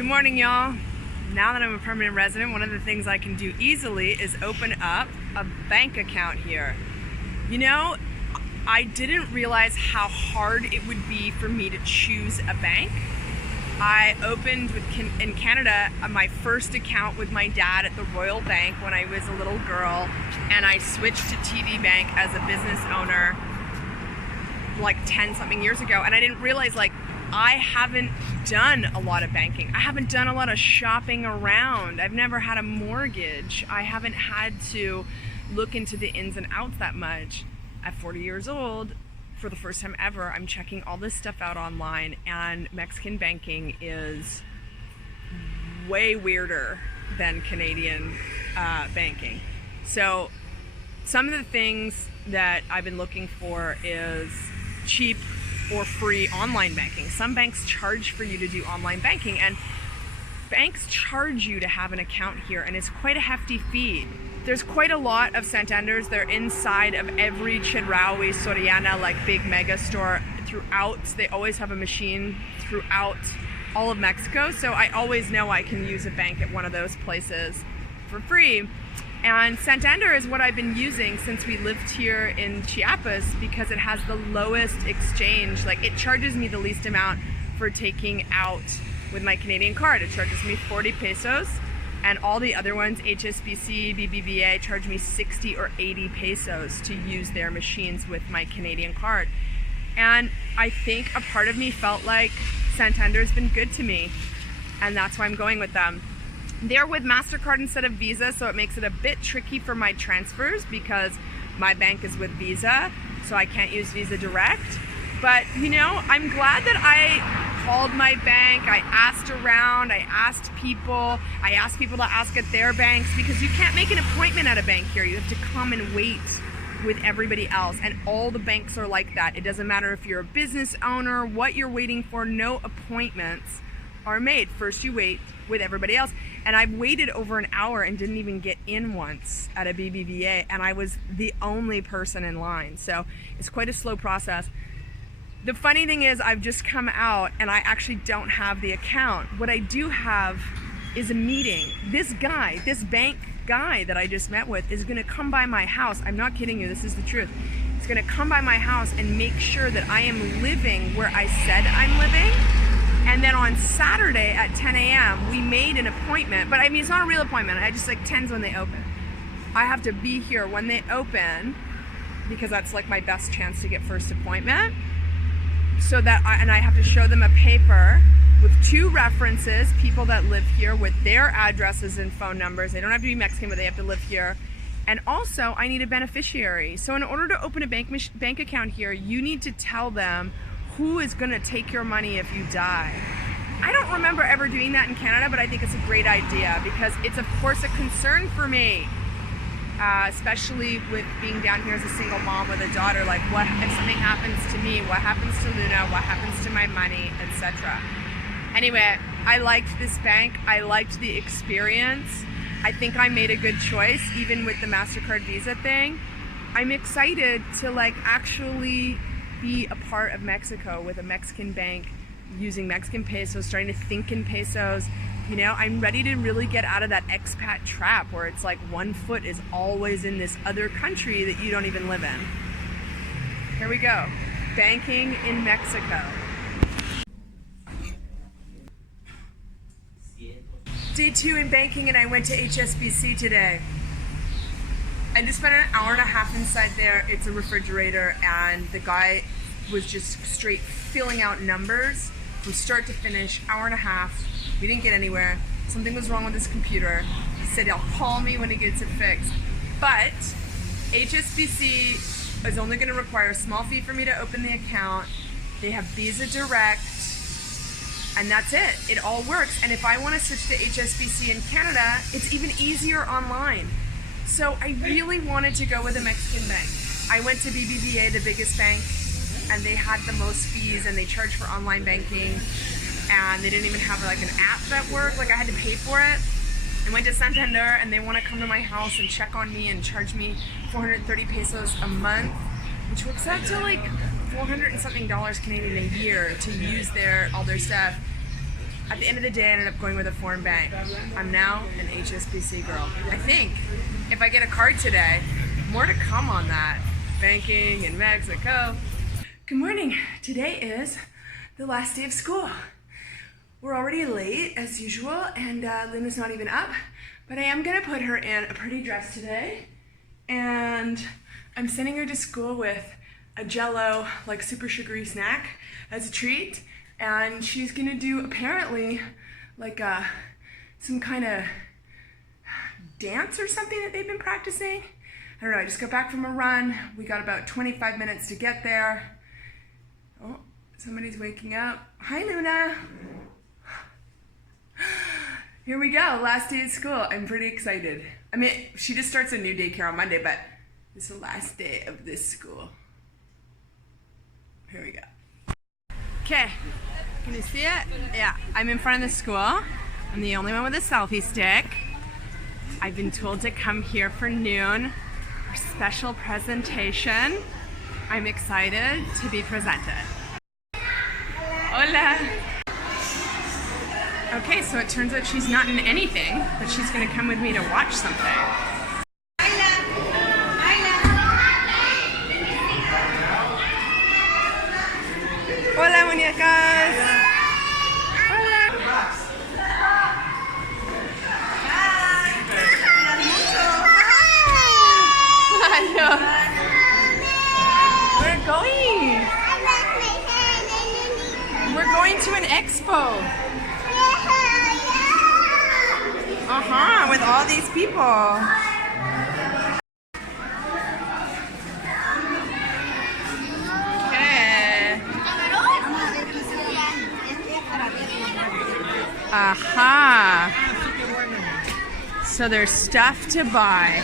Good morning, y'all. Now that I'm a permanent resident, one of the things I can do easily is open up a bank account here. You know, I didn't realize how hard it would be for me to choose a bank. I opened in Canada my first account with my dad at the Royal Bank when I was a little girl, and I switched to TD Bank as a business owner like 10 something years ago, and I didn't realize I haven't done a lot of banking. I haven't done a lot of shopping around. I've never had a mortgage. I haven't had to look into the ins and outs that much. At 40 years old, for the first time ever, I'm checking all this stuff out online, and Mexican banking is way weirder than Canadian banking. So some of the things that I've been looking for is cheap or free online banking. Some banks charge for you to do online banking, and banks charge you to have an account here, and it's quite a hefty fee. There's quite a lot of Santanders. They're inside of every Chedraui, Soriana, big mega store throughout. They always have a machine throughout all of Mexico, so I always know I can use a bank at one of those places for free. And Santander is what I've been using since we lived here in Chiapas because it has the lowest exchange. It charges me the least amount for taking out with my Canadian card. It charges me 40 pesos, and all the other ones, HSBC, BBVA, charge me 60 or 80 pesos to use their machines with my Canadian card. And I think a part of me felt like Santander's been good to me, and that's why I'm going with them. They're with MasterCard instead of Visa, so it makes it a bit tricky for my transfers because my bank is with Visa, so I can't use Visa Direct. But, I'm glad that I called my bank, I asked around, I asked people to ask at their banks, because you can't make an appointment at a bank here. You have to come and wait with everybody else, and all the banks are like that. It doesn't matter if you're a business owner, what you're waiting for, no appointments are made. First you wait with everybody else. And I've waited over an hour and didn't even get in once at a BBVA, and I was the only person in line. So it's quite a slow process. The funny thing is I've just come out and I actually don't have the account. What I do have is a meeting. This bank guy that I just met with is gonna come by my house. I'm not kidding you, this is the truth. He's gonna come by my house and make sure that I am living where I said I'm living. And then on Saturday at 10 a.m., we made an appointment. But it's not a real appointment. I just 10's when they open. I have to be here when they open because that's my best chance to get first appointment. So that I have to show them a paper with 2 references, people that live here with their addresses and phone numbers. They don't have to be Mexican, but they have to live here. And also, I need a beneficiary. So in order to open a bank account here, you need to tell them who is going to take your money if you die. I don't remember ever doing that in Canada, but I think it's a great idea because it's of course a concern for me, especially with being down here as a single mom with a daughter. What if something happens to me? What happens to Luna? What happens to my money, etc. Anyway, I liked this bank. I liked the experience. I think I made a good choice, even with the MasterCard Visa thing. I'm excited to actually be a part of Mexico with a Mexican bank, using Mexican pesos, starting to think in pesos. I'm ready to really get out of that expat trap where it's one foot is always in this other country that you don't even live in. Here we go. Banking in Mexico. Day 2 in banking, and I went to HSBC today. I just spent an hour and a half inside there. It's a refrigerator, and the guy was just straight filling out numbers from start to finish, hour and a half. We didn't get anywhere. Something was wrong with his computer. He said he'll call me when he gets it fixed. But HSBC is only going to require a small fee for me to open the account. They have Visa Direct, and that's it. It all works. And if I want to switch to HSBC in Canada, it's even easier online. So I really wanted to go with a Mexican bank. I went to BBVA, the biggest bank, and they had the most fees, and they charged for online banking, and they didn't even have an app that worked. I had to pay for it. I went to Santander, and they want to come to my house and check on me and charge me 430 pesos a month, which works out to $400 and something Canadian a year to use all their stuff. At the end of the day, I ended up going with a foreign bank. I'm now an HSBC girl. I think if I get a card today, more to come on that. Banking in Mexico. Good morning. Today is the last day of school. We're already late as usual, and Luna's not even up, but I am gonna put her in a pretty dress today, and I'm sending her to school with a Jell-O, like super sugary snack as a treat, and she's gonna do apparently like some kind of dance or something that they've been practicing. I don't know, I just got back from a run. We got about 25 minutes to get there. Oh, somebody's waking up. Hi, Luna. Here we go, last day of school. I'm pretty excited. I mean, she just starts a new daycare on Monday, but it's the last day of this school. Here we go. Okay, can you see it? Yeah, I'm in front of the school. I'm the only one with a selfie stick. I've been told to come here for noon for special presentation. I'm excited to be presented. Hola. Okay, so it turns out she's not in anything, but she's gonna come with me to watch something. Hola, muñecas. Hola. We're going. We're going to an expo. With all these people. Okay. So there's stuff to buy.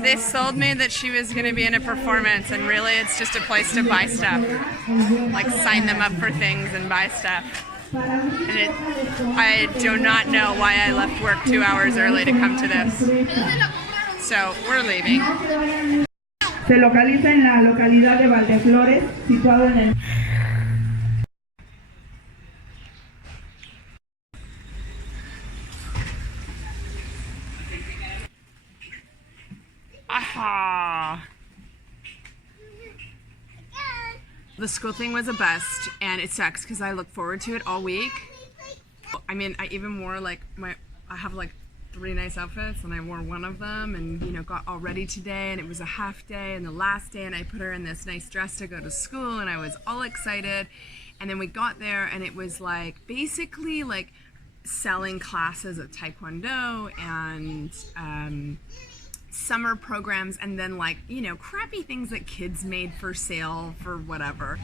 They sold me that she was going to be in a performance, and really it's just a place to buy stuff. Like sign them up for things and buy stuff. And I do not know why I left work 2 hours early to come to this. So we're leaving. Se localiza en la localidad de Valdeflores, situado en el... Aha! The school thing was a bust, and it sucks because I look forward to it all week. I mean, I even wore like I have like 3 nice outfits, and I wore one of them, and you know, got all ready today, and it was a half day and the last day, and I put her in this nice dress to go to school, and I was all excited. And then we got there, and it was like basically like selling classes of Taekwondo and summer programs, and then like, you know, crappy things that kids made for sale for whatever.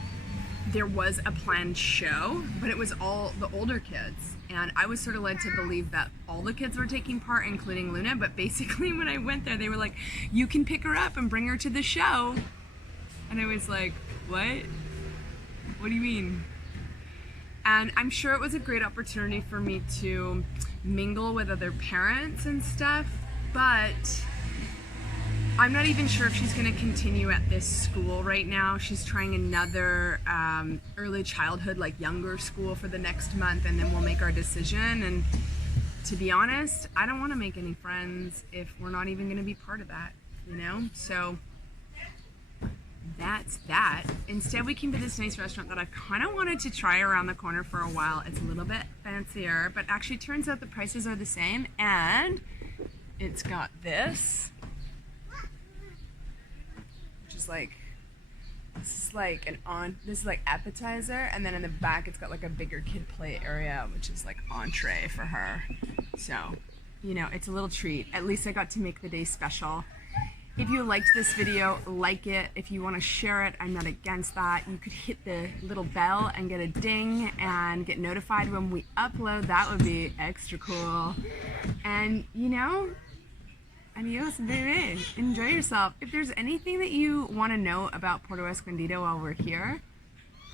There was a planned show, but it was all the older kids, and I was sort of led to believe that all the kids were taking part, including Luna. But basically when I went there, they were like, you can pick her up and bring her to the show, and I was like, what do you mean? And I'm sure it was a great opportunity for me to mingle with other parents and stuff, but I'm not even sure if she's going to continue at this school right now. She's trying another early childhood, like younger school for the next month, and then we'll make our decision. And to be honest, I don't want to make any friends if we're not even going to be part of that, you know? So that's that. Instead, we came to this nice restaurant that I've kind of wanted to try around the corner for a while. It's a little bit fancier, but actually turns out the prices are the same, and it's got this. Like, this is like appetizer, and then in the back it's got like a bigger kid play area, which is like entree for her. So, you know, it's a little treat. At least I got to make the day special. If you liked this video, like it. If you want to share it, I'm not against that. You could hit the little bell and get a ding and get notified when we upload. That would be extra cool. And you know, adios, baby. Enjoy yourself. If there's anything that you want to know about Puerto Escondido while we're here,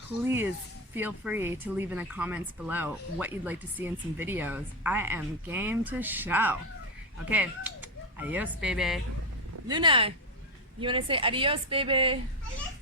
please feel free to leave in the comments below what you'd like to see in some videos. I am game to show. Okay, adios, baby. Luna, You want to say adios, baby? Adios,